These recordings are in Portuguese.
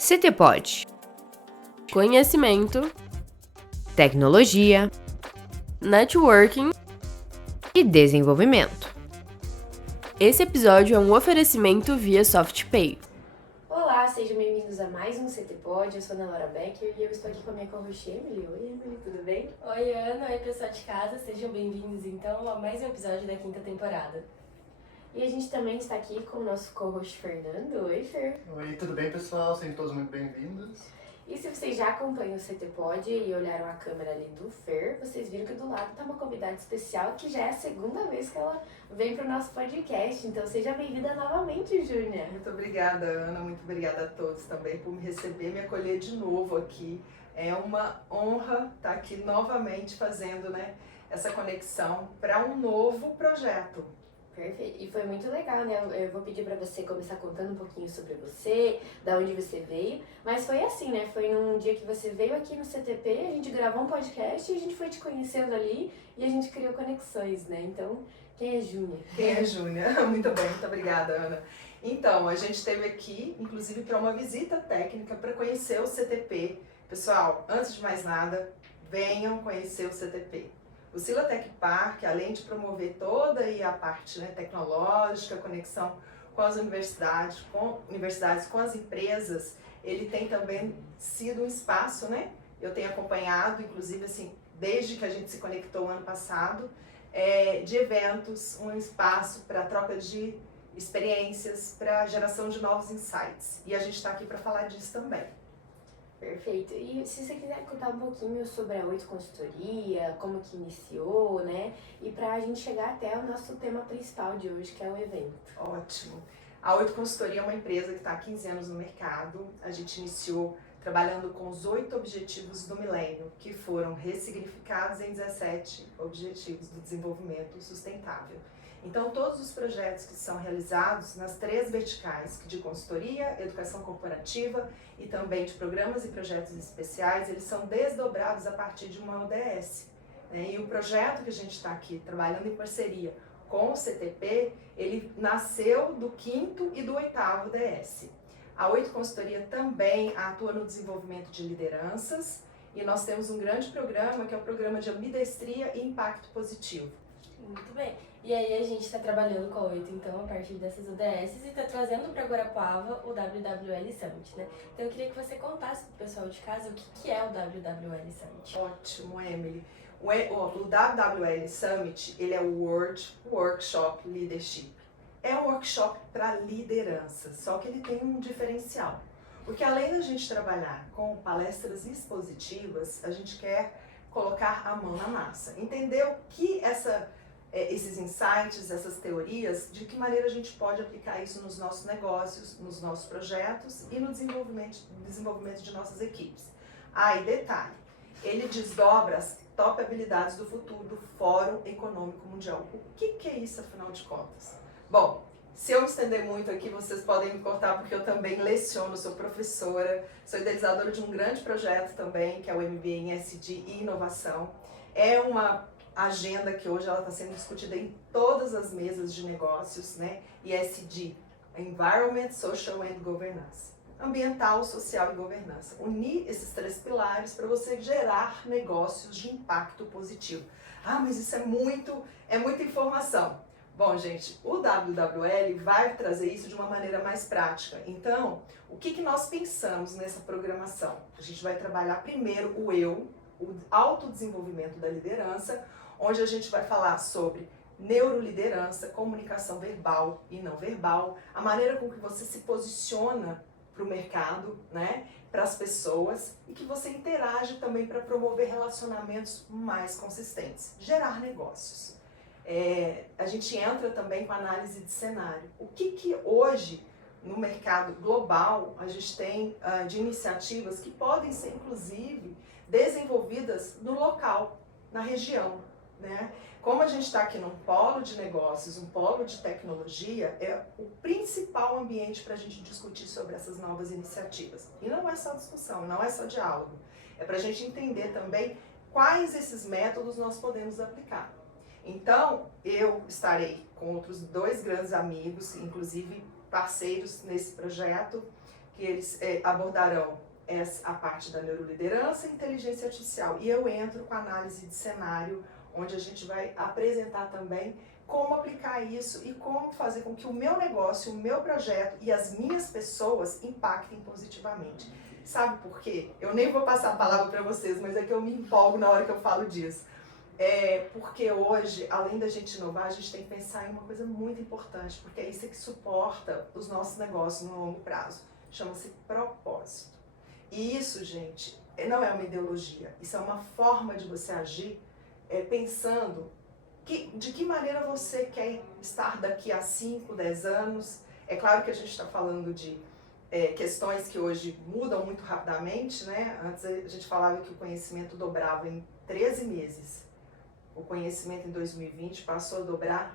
CTPod. Conhecimento, tecnologia, networking e desenvolvimento. Esse episódio é um oferecimento via SoftPay. Olá, sejam bem-vindos a mais um CTPod. Eu sou a Ana Laura Becker e eu estou aqui com a minha co-host Emily. Oi, Emily, tudo bem? Oi, Ana. Oi, pessoal de casa. Sejam bem-vindos, então, a mais um episódio da 5ª temporada. E a gente também está aqui com o nosso co-host Fernando. Oi, Fer. Oi, tudo bem, pessoal? Sejam todos muito bem-vindos. E se vocês já acompanham o CTPod e olharam a câmera ali do Fer, vocês viram que do lado está uma convidada especial, que já é a segunda vez que ela vem para o nosso podcast. Então, seja bem-vinda novamente, Júnia. Muito obrigada, Ana. Muito obrigada a todos também por me receber, me acolher de novo aqui. É uma honra estar aqui novamente fazendo, essa conexão para um novo projeto. Perfeito. E foi muito legal, né? Eu vou pedir pra você começar contando um pouquinho sobre você, da onde você veio. Mas foi assim, né? Foi num dia que você veio aqui no CTP, a gente gravou um podcast e a gente foi te conhecendo ali e a gente criou conexões, né? Então, quem é Júnia? Quem é Júnia? Muito bem, muito obrigada, Ana. Então, a gente esteve aqui, inclusive, para uma visita técnica para conhecer o CTP. Pessoal, antes de mais nada, venham conhecer o CTP. O Silatec Park, além de promover toda a parte tecnológica, conexão com as universidades, com as empresas, ele tem também sido um espaço, eu tenho acompanhado, inclusive, assim, desde que a gente se conectou ano passado, de eventos, um espaço para troca de experiências, para geração de novos insights. E a gente está aqui para falar disso também. Perfeito. E se você quiser contar um pouquinho sobre a 8 Consultoria, como que iniciou, E pra gente chegar até o nosso tema principal de hoje, que é o evento. Ótimo. A 8 Consultoria é uma empresa que está há 15 anos no mercado. A gente iniciou trabalhando com os 8 objetivos do milênio, que foram ressignificados em 17 objetivos do desenvolvimento sustentável. Então, todos os projetos que são realizados nas 3 verticais, de consultoria, educação corporativa e também de programas e projetos especiais, eles são desdobrados a partir de uma ODS. E o projeto que a gente está aqui trabalhando em parceria com o CTP, ele nasceu do 5º e do 8º ODS. A 8 Consultoria também atua no desenvolvimento de lideranças e nós temos um grande programa, que é o programa de ambidestria e impacto positivo. Muito bem. E aí a gente está trabalhando com a 8, então, a partir dessas ODS e está trazendo para Guarapuava o WWL Summit, Então eu queria que você contasse para o pessoal de casa o que é o WWL Summit. Ótimo, Emily. O WWL Summit, ele é o World Workshop Leadership. É um workshop para liderança, só que ele tem um diferencial. Porque além da gente trabalhar com palestras expositivas, a gente quer colocar a mão na massa. Entender o que esses insights, essas teorias, de que maneira a gente pode aplicar isso nos nossos negócios, nos nossos projetos e no desenvolvimento de nossas equipes. E detalhe, ele desdobra as top habilidades do futuro do Fórum Econômico Mundial. O que é isso, afinal de contas? Bom, se eu me estender muito aqui, vocês podem me cortar, porque eu também leciono, sou professora, sou idealizadora de um grande projeto também, que é o MBA em SD e Inovação. É uma agenda que hoje ela está sendo discutida em todas as mesas de negócios, ESG, Environment, Social and Governance. Ambiental, social e governança. Unir esses 3 pilares para você gerar negócios de impacto positivo. Mas isso é muita informação. Bom, gente, o WWL vai trazer isso de uma maneira mais prática. Então, o que nós pensamos nessa programação? A gente vai trabalhar primeiro o autodesenvolvimento da liderança, onde a gente vai falar sobre neuroliderança, comunicação verbal e não verbal, a maneira com que você se posiciona para o mercado, para as pessoas, e que você interage também para promover relacionamentos mais consistentes, gerar negócios. A gente entra também com análise de cenário. O que hoje, no mercado global, a gente tem de iniciativas que podem ser, inclusive, desenvolvidas no local, na região, Como a gente está aqui num polo de negócios, um polo de tecnologia, é o principal ambiente para a gente discutir sobre essas novas iniciativas. E não é só discussão, não é só diálogo. É para a gente entender também quais esses métodos nós podemos aplicar. Então, eu estarei com outros 2 grandes amigos, inclusive parceiros nesse projeto, que eles abordarão a parte da neuroliderança e inteligência artificial. E eu entro com análise de cenário, onde a gente vai apresentar também como aplicar isso e como fazer com que o meu negócio, o meu projeto e as minhas pessoas impactem positivamente. Sabe por quê? Eu nem vou passar a palavra para vocês, mas é que eu me empolgo na hora que eu falo disso. Porque hoje, além da gente inovar, a gente tem que pensar em uma coisa muito importante, porque é isso que suporta os nossos negócios no longo prazo. Chama-se propósito. E isso, gente, não é uma ideologia. Isso é uma forma de você agir pensando de que maneira você quer estar daqui a 5, 10 anos. É claro que a gente está falando de questões que hoje mudam muito rapidamente, né? Antes a gente falava que o conhecimento dobrava em 13 meses. O conhecimento em 2020 passou a dobrar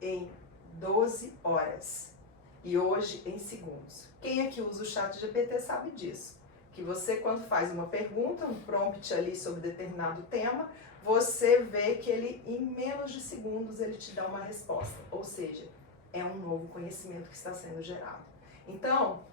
em 12 horas. E hoje em segundos. Quem é que usa o ChatGPT sabe disso. Que você, quando faz uma pergunta, um prompt ali sobre determinado tema, você vê que ele, em menos de segundos, ele te dá uma resposta. Ou seja, é um novo conhecimento que está sendo gerado. Então,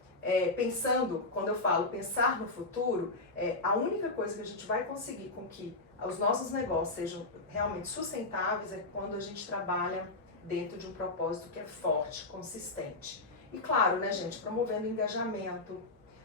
pensando, quando eu falo pensar no futuro, a única coisa que a gente vai conseguir com que os nossos negócios sejam realmente sustentáveis é quando a gente trabalha dentro de um propósito que é forte, consistente. E claro, né, gente, promovendo engajamento,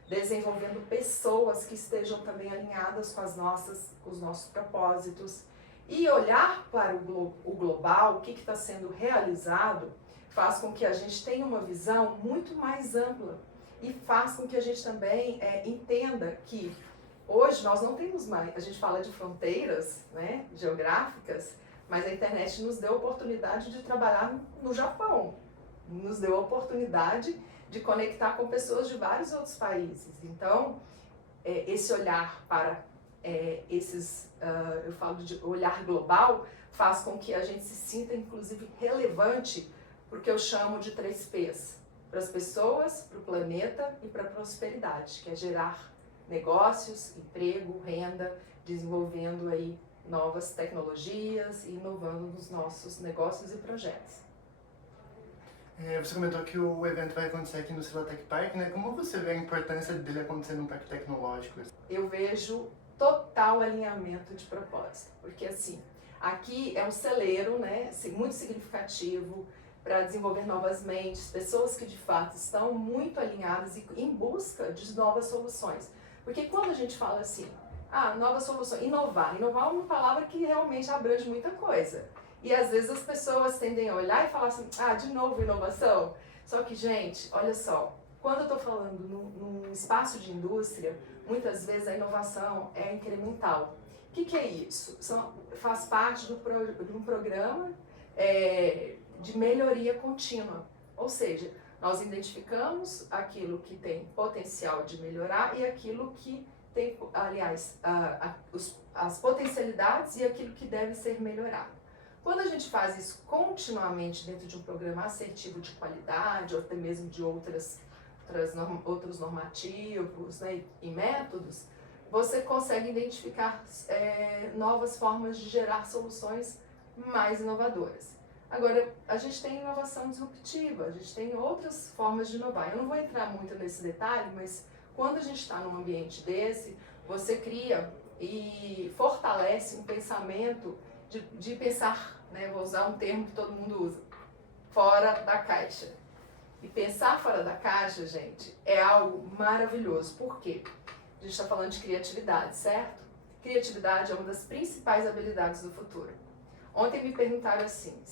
desenvolvendo pessoas que estejam também alinhadas com os nossos propósitos. E olhar para o global, o que está sendo realizado, faz com que a gente tenha uma visão muito mais ampla e faz com que a gente também entenda que hoje nós não temos mais, a gente fala de fronteiras, né, geográficas, mas a internet nos deu a oportunidade de trabalhar no Japão, nos deu a oportunidade de conectar com pessoas de vários outros países. Então, esse olhar para eu falo de olhar global, faz com que a gente se sinta, inclusive, relevante, porque eu chamo de 3 P's. Para as pessoas, para o planeta e para a prosperidade, que é gerar negócios, emprego, renda, desenvolvendo aí novas tecnologias e inovando nos nossos negócios e projetos. Você comentou que o evento vai acontecer aqui no Silatec Park, né? Como você vê a importância dele acontecer num parque tecnológico? Eu vejo total alinhamento de propósito, porque assim, aqui é um celeiro, né, muito significativo para desenvolver novas mentes, pessoas que de fato estão muito alinhadas e em busca de novas soluções. Porque quando a gente fala assim, novas soluções, inovar é uma palavra que realmente abrange muita coisa. E às vezes as pessoas tendem a olhar e falar assim, de novo inovação? Só que, gente, olha só, quando eu estou falando num espaço de indústria, muitas vezes a inovação é incremental. O que é isso? Faz parte de um programa de melhoria contínua. Ou seja, nós identificamos aquilo que tem potencial de melhorar e aquilo que tem, aliás, as potencialidades e aquilo que deve ser melhorado. Quando a gente faz isso continuamente dentro de um programa assertivo de qualidade, ou até mesmo de outros normativos, né, e métodos, você consegue identificar novas formas de gerar soluções mais inovadoras. Agora, a gente tem inovação disruptiva, a gente tem outras formas de inovar. Eu não vou entrar muito nesse detalhe, mas quando a gente está num ambiente desse, você cria e fortalece um pensamento de pensar, né, vou usar um termo que todo mundo usa, fora da caixa. E pensar fora da caixa, gente, é algo maravilhoso. Por quê? A gente está falando de criatividade, certo? Criatividade é uma das principais habilidades do futuro. Ontem me perguntaram assim,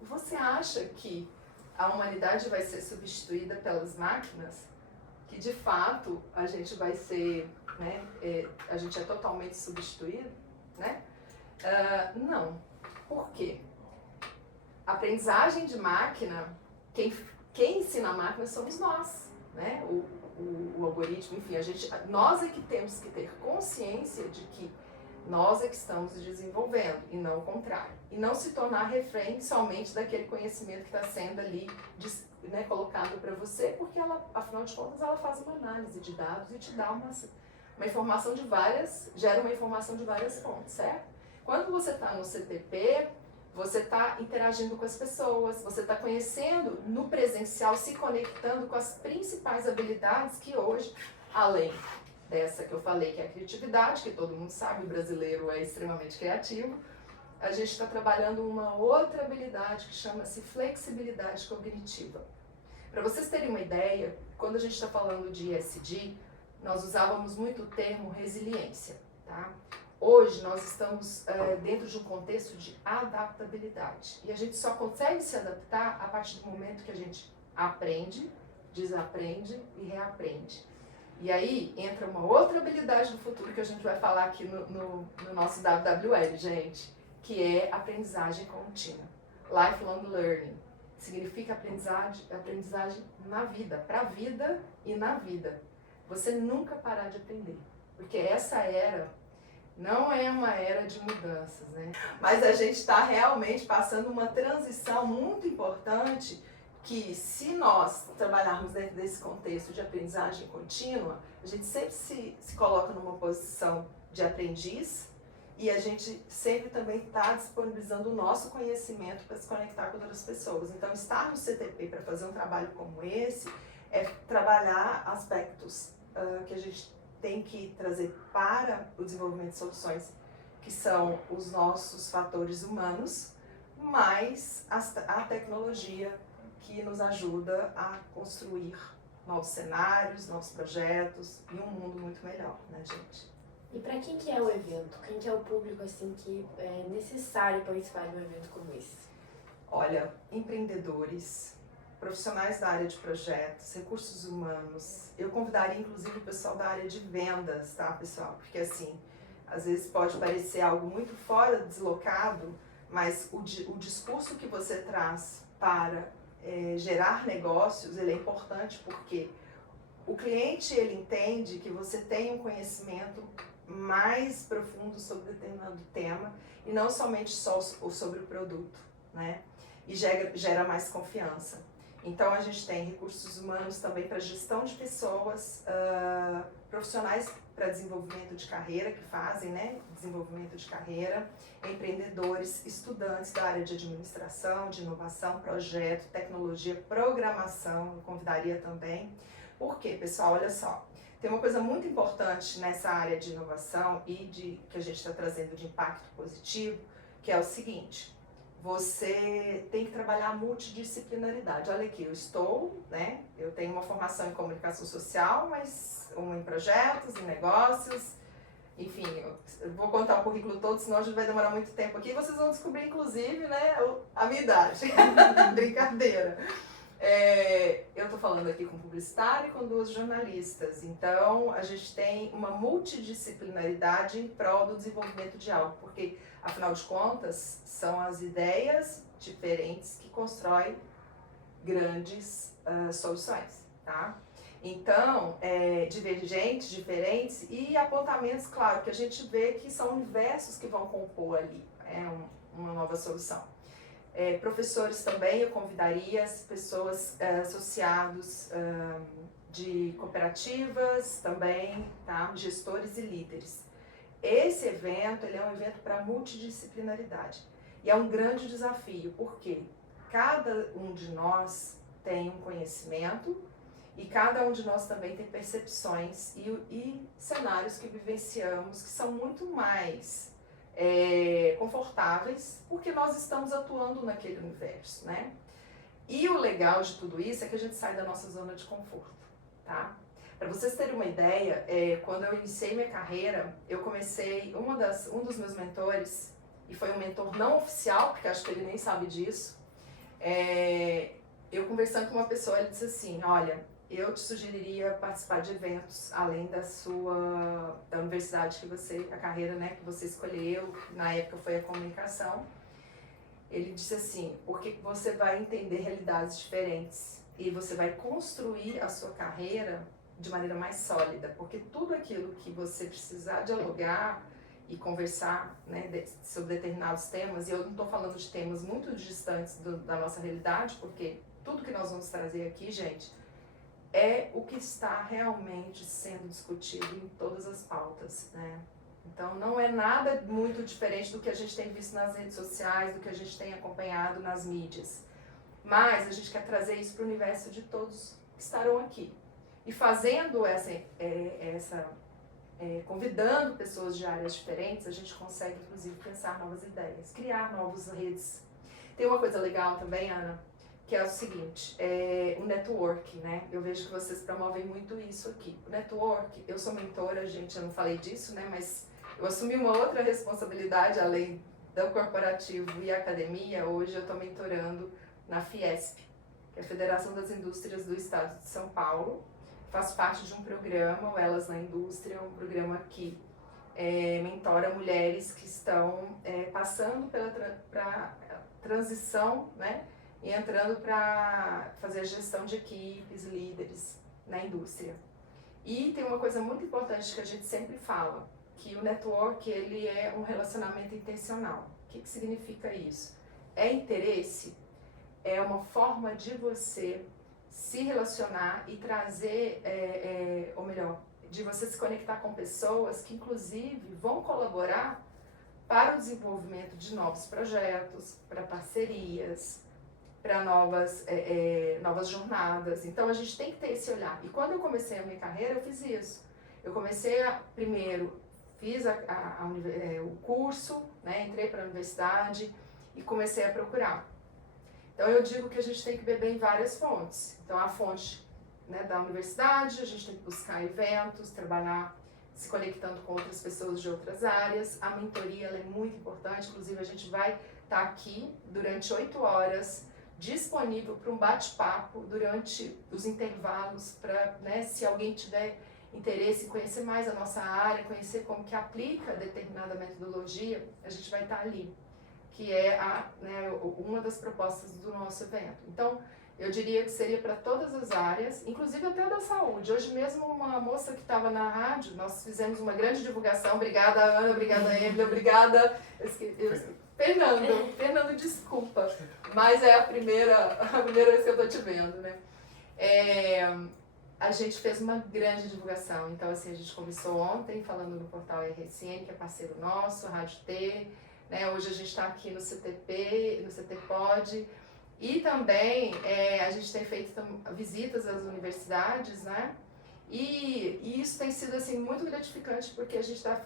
você acha que a humanidade vai ser substituída pelas máquinas? Que de fato a gente vai ser, né, a gente é totalmente substituído, né? Não. Por quê? Aprendizagem de máquina, quem ensina a máquina somos nós, né? O algoritmo, enfim, nós é que temos que ter consciência de que nós é que estamos desenvolvendo e não o contrário. E não se tornar refém somente daquele conhecimento que está sendo ali, né, colocado para você, porque ela, afinal de contas, ela faz uma análise de dados e te dá uma informação gera uma informação de várias fontes, certo? Quando você está no CTP, você está interagindo com as pessoas, você está conhecendo no presencial, se conectando com as principais habilidades que hoje, além dessa que eu falei, que é a criatividade, que todo mundo sabe, o brasileiro é extremamente criativo, a gente está trabalhando uma outra habilidade que chama-se flexibilidade cognitiva. Para vocês terem uma ideia, quando a gente está falando de ESG, nós usávamos muito o termo resiliência, tá? Hoje nós estamos dentro de um contexto de adaptabilidade e a gente só consegue se adaptar a partir do momento que a gente aprende, desaprende e reaprende. E aí entra uma outra habilidade do futuro que a gente vai falar aqui no nosso WWL, gente, que é aprendizagem contínua. Lifelong Learning. Significa aprendizagem na vida, para a vida e na vida. Você nunca parar de aprender, porque essa era não é uma era de mudanças, né? Mas a gente está realmente passando uma transição muito importante que, se nós trabalharmos dentro desse contexto de aprendizagem contínua, a gente sempre se coloca numa posição de aprendiz e a gente sempre também está disponibilizando o nosso conhecimento para se conectar com outras pessoas. Então, estar no CTP para fazer um trabalho como esse é trabalhar aspectos que a gente tem que trazer para o desenvolvimento de soluções, que são os nossos fatores humanos, mais a tecnologia que nos ajuda a construir novos cenários, novos projetos e um mundo muito melhor, né, gente? E para quem que é o evento? Quem que é o público assim que é necessário participar de um evento como esse? Olha, empreendedores, profissionais da área de projetos, recursos humanos. Eu convidaria inclusive o pessoal da área de vendas, tá, pessoal? Porque assim, às vezes pode parecer algo muito fora, deslocado, mas o discurso que você traz para gerar negócios, ele é importante porque o cliente, ele entende que você tem um conhecimento mais profundo sobre determinado tema e não somente só sobre o produto, né? E gera mais confiança. Então a gente tem recursos humanos também para gestão de pessoas, profissionais para desenvolvimento de carreira que fazem, né, desenvolvimento de carreira, empreendedores, estudantes da área de administração, de inovação, projeto, tecnologia, programação, eu convidaria também. Por quê, pessoal? Olha só, tem uma coisa muito importante nessa área de inovação e que a gente está trazendo de impacto positivo, que é o seguinte: você tem que trabalhar a multidisciplinaridade. Olha aqui, eu tenho uma formação em comunicação social, mas uma em projetos, em negócios, enfim, eu vou contar o currículo todo, senão a gente vai demorar muito tempo aqui, e vocês vão descobrir, inclusive, né, a minha idade. Brincadeira. Eu estou falando aqui com um publicitário e com 2 jornalistas, então a gente tem uma multidisciplinaridade em prol do desenvolvimento de algo, porque afinal de contas são as ideias diferentes que constroem grandes soluções, tá? Então, divergentes, diferentes e apontamentos, claro, que a gente vê que são universos que vão compor ali uma nova solução. Professores também, eu convidaria as pessoas associados de cooperativas também, tá? Gestores e líderes. Esse evento, ele é um evento para multidisciplinaridade e é um grande desafio, porque cada um de nós tem um conhecimento e cada um de nós também tem percepções e cenários que vivenciamos que são muito mais confortáveis, porque nós estamos atuando naquele universo, né? E o legal de tudo isso é que a gente sai da nossa zona de conforto, tá? Para vocês terem uma ideia, quando eu iniciei minha carreira, eu comecei, um dos meus mentores, e foi um mentor não oficial, porque acho que ele nem sabe disso, eu conversando com uma pessoa, ele disse assim: olha, eu te sugeriria participar de eventos além da universidade a carreira, né, que você escolheu, na época foi a comunicação. Ele disse assim: porque você vai entender realidades diferentes e você vai construir a sua carreira de maneira mais sólida, porque tudo aquilo que você precisar dialogar e conversar, né, sobre determinados temas, e eu não estou falando de temas muito distantes da nossa realidade, porque tudo que nós vamos trazer aqui, gente, é o que está realmente sendo discutido em todas as pautas, né, Então não é nada muito diferente do que a gente tem visto nas redes sociais, do que a gente tem acompanhado nas mídias. Mas a gente quer trazer isso para o universo de todos que estarão aqui. E fazendo convidando pessoas de áreas diferentes, a gente consegue, inclusive, pensar novas ideias, criar novas redes. Tem uma coisa legal também, Ana, que é o seguinte, o network, né? Eu vejo que vocês promovem muito isso aqui. O network, eu sou mentora, gente, eu não falei disso, né? Mas eu assumi uma outra responsabilidade, além do corporativo e academia. Hoje eu estou mentorando na Fiesp, que é a Federação das Indústrias do Estado de São Paulo. Faço parte de um programa, o Elas na Indústria, um programa que mentora mulheres que estão passando pela transição, né? E entrando para fazer a gestão de equipes, líderes na indústria. E tem uma coisa muito importante que a gente sempre fala, que o network ele é um relacionamento intencional. O que significa isso? É interesse, é uma forma de você se relacionar e trazer, ou melhor, de você se conectar com pessoas que inclusive vão colaborar para o desenvolvimento de novos projetos, para parcerias, para novas jornadas. Então a gente tem que ter esse olhar. E quando eu comecei a minha carreira, eu fiz isso. Eu comecei primeiro, fiz o curso, né, entrei para a universidade e comecei a procurar. Então eu digo que a gente tem que beber em várias fontes. Então a fonte, né, da universidade, a gente tem que buscar eventos, trabalhar se conectando com outras pessoas de outras áreas. A mentoria ela é muito importante, inclusive a gente vai estar aqui durante 8 horas, disponível para um bate-papo durante os intervalos, para, né, se alguém tiver interesse em conhecer mais a nossa área, conhecer como que aplica determinada metodologia, a gente vai estar ali, que é uma das propostas do nosso evento. Então, eu diria que seria para todas as áreas, inclusive até da saúde. Hoje mesmo uma moça que estava na rádio, nós fizemos uma grande divulgação, obrigada Ana, obrigada Emily, obrigada Fernando, desculpa, mas é a primeira vez que eu estou te vendo, né? A gente fez uma grande divulgação, então assim, a gente começou ontem falando no portal RSN, que é parceiro nosso, Rádio T, né? Hoje a gente está aqui no CTP, no CTPod, e também a gente tem feito visitas às universidades, né? E isso tem sido assim, muito gratificante porque a gente está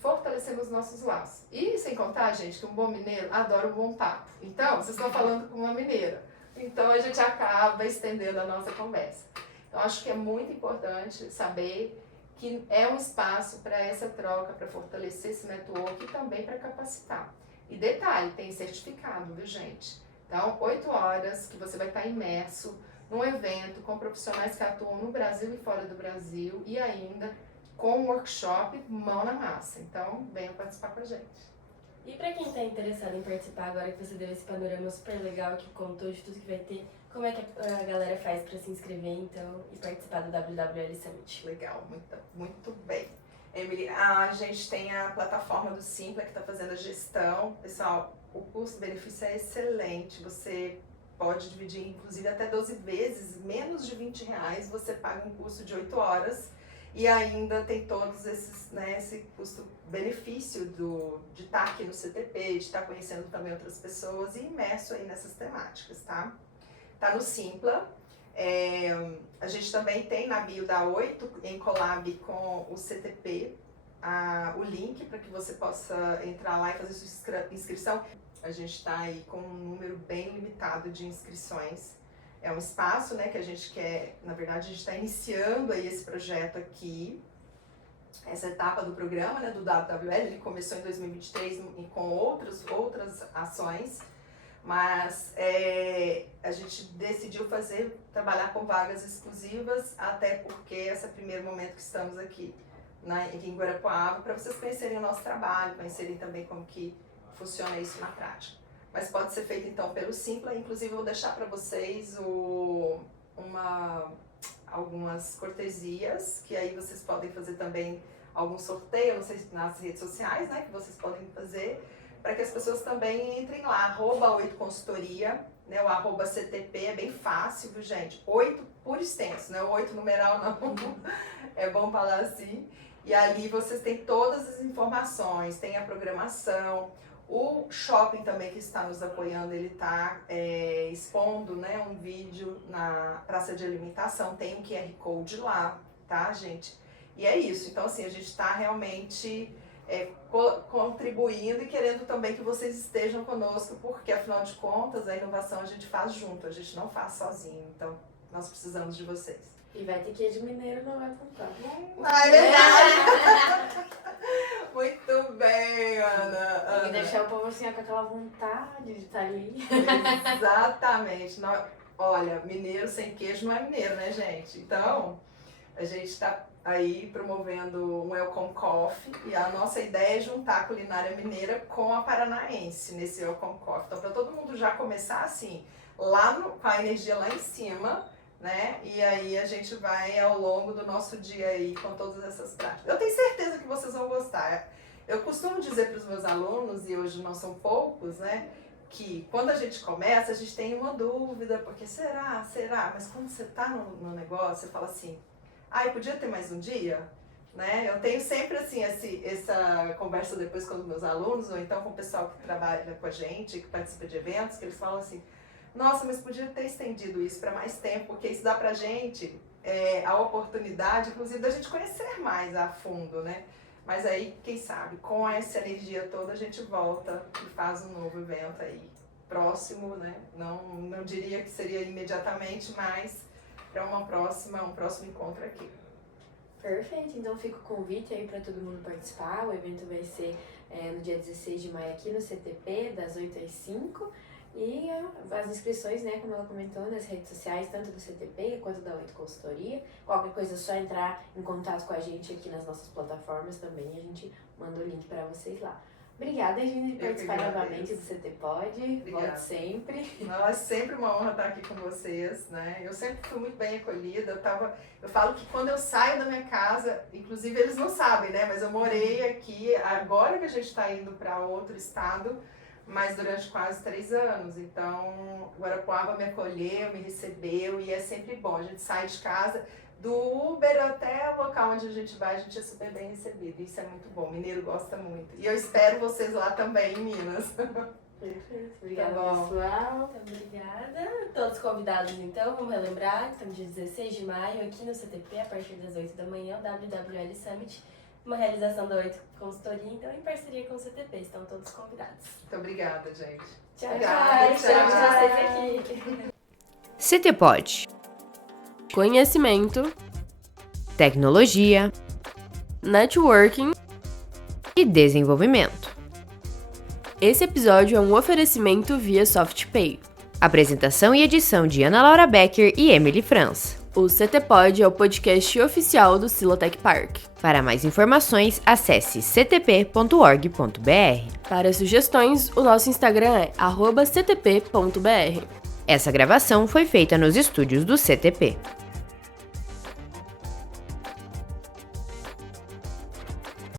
fortalecendo os nossos laços. E sem contar, gente, que um bom mineiro adora um bom papo. Então, vocês estão falando com uma mineira. Então a gente acaba estendendo a nossa conversa. Então acho que é muito importante saber que é um espaço para essa troca, para fortalecer esse network e também para capacitar. E detalhe, tem certificado, viu gente? Então, 8 horas que você vai estar imerso num evento com profissionais que atuam no Brasil e fora do Brasil e ainda com um workshop mão na massa. Então, venha participar com a gente. E para quem está interessado em participar, agora que você deu esse panorama super legal, que contou de tudo que vai ter, como é que a galera faz para se inscrever, então, e participar do WWL Summit? Legal, muito bem. Emily, a gente tem a plataforma do Simpla que está fazendo a gestão. Pessoal, o custo-benefício é excelente. Você pode dividir, inclusive, até 12 vezes, menos de R$20, você paga um curso de 8 horas e ainda tem todos esses, né, esse custo-benefício de estar aqui no CTP, de estar conhecendo também outras pessoas e imerso aí nessas temáticas, tá? Tá no Simpla. A gente também tem na bio da 8, em collab com o CTP, o link para que você possa entrar lá e fazer sua inscrição. A gente está aí com um número bem limitado de inscrições. É um espaço, né, que a gente quer, na verdade, a gente está iniciando aí esse projeto aqui, essa etapa do programa, né, do WWL. Ele começou em 2023 com outras ações, mas a gente decidiu trabalhar com vagas exclusivas, até porque esse é o primeiro momento que estamos aqui em Guarapuava, para vocês conhecerem o nosso trabalho, conhecerem também como que funciona isso na prática. Mas pode ser feito então pelo Simpla, inclusive eu vou deixar para vocês algumas cortesias, que aí vocês podem fazer também algum sorteio, não sei, nas redes sociais, né, que vocês podem fazer, para que as pessoas também entrem lá, @8consultoria, né, o @CTP, é bem fácil, viu gente? 8 por extenso, não é 8 numeral não, é bom falar assim. E ali vocês têm todas as informações, tem a programação. O shopping também que está nos apoiando, ele está expondo, né, um vídeo na praça de alimentação, tem um QR Code lá, tá, gente? E é isso, então assim, a gente está realmente contribuindo e querendo também que vocês estejam conosco, porque afinal de contas a inovação a gente faz junto, a gente não faz sozinho, então nós precisamos de vocês. E vai ter queijo mineiro, não vai contar. Ah, é verdade! Muito bem, Ana. Tem que deixar o povo assim, ó, com aquela vontade de estar ali. Exatamente. Olha, mineiro sem queijo não é mineiro, né, gente? Então, a gente está aí promovendo um Welcome Coffee e a nossa ideia é juntar a culinária mineira com a paranaense nesse Welcome Coffee. Então, para todo mundo já começar assim, com a energia lá em cima, né? E aí a gente vai ao longo do nosso dia aí com todas essas práticas. Eu tenho certeza que vocês vão gostar. Eu costumo dizer para os meus alunos, e hoje não são poucos, né? Que quando a gente começa, a gente tem uma dúvida, porque será? Mas quando você tá no negócio, você fala assim, eu podia ter mais um dia? Né? Eu tenho sempre assim, essa conversa depois com os meus alunos, ou então com o pessoal que trabalha com a gente, que participa de eventos, que eles falam assim, nossa, mas podia ter estendido isso para mais tempo, porque isso dá pra gente a oportunidade, inclusive, da gente conhecer mais a fundo, né? Mas aí, quem sabe, com essa energia toda, a gente volta e faz um novo evento aí, próximo, né? Não diria que seria imediatamente, mas para um próximo encontro aqui. Perfeito, então fica o convite aí para todo mundo participar. O evento vai ser no dia 16 de maio aqui no CTP, das 8 às 5. E as inscrições, né, como ela comentou, nas redes sociais, tanto do CTP quanto da 8 Consultoria. Qualquer coisa é só entrar em contato com a gente aqui nas nossas plataformas também. A gente manda o link para vocês lá. Obrigada, Gina, de participar novamente do CT Pod. Volte sempre. Não, é sempre uma honra estar aqui com vocês, né? Eu sempre fui muito bem acolhida. Eu falo que quando eu saio da minha casa, inclusive eles não sabem, né? Mas eu morei aqui, agora que a gente está indo para outro estado, mas durante quase 3 anos. Então, Guarapuava me acolheu, me recebeu e é sempre bom. A gente sai de casa, do Uber até o local onde a gente vai, a gente é super bem recebido. Isso é muito bom, mineiro gosta muito. E eu espero vocês lá também, em Minas. Perfeito. Obrigada, Tá bom. pessoal. Muito obrigada. Todos convidados, então, vamos relembrar que estamos dia 16 de maio aqui no CTP, a partir das 8 da manhã, o WWL Summit, uma realização da 8 Consultoria, então, em parceria com o CTP. Estão todos convidados. Muito obrigada, gente. Tchau, Obrigada, tchau. Esperamos tchau. vocês aqui. CT Pod. Conhecimento, tecnologia, networking e desenvolvimento. Esse episódio é um oferecimento via SoftPay. Apresentação e edição de Ana Laura Becker e Emily Franz. O CT Pod é o podcast oficial do Silotech Park. Para mais informações, acesse ctp.org.br. Para sugestões, o nosso Instagram é @ctp.br. Essa gravação foi feita nos estúdios do CTP.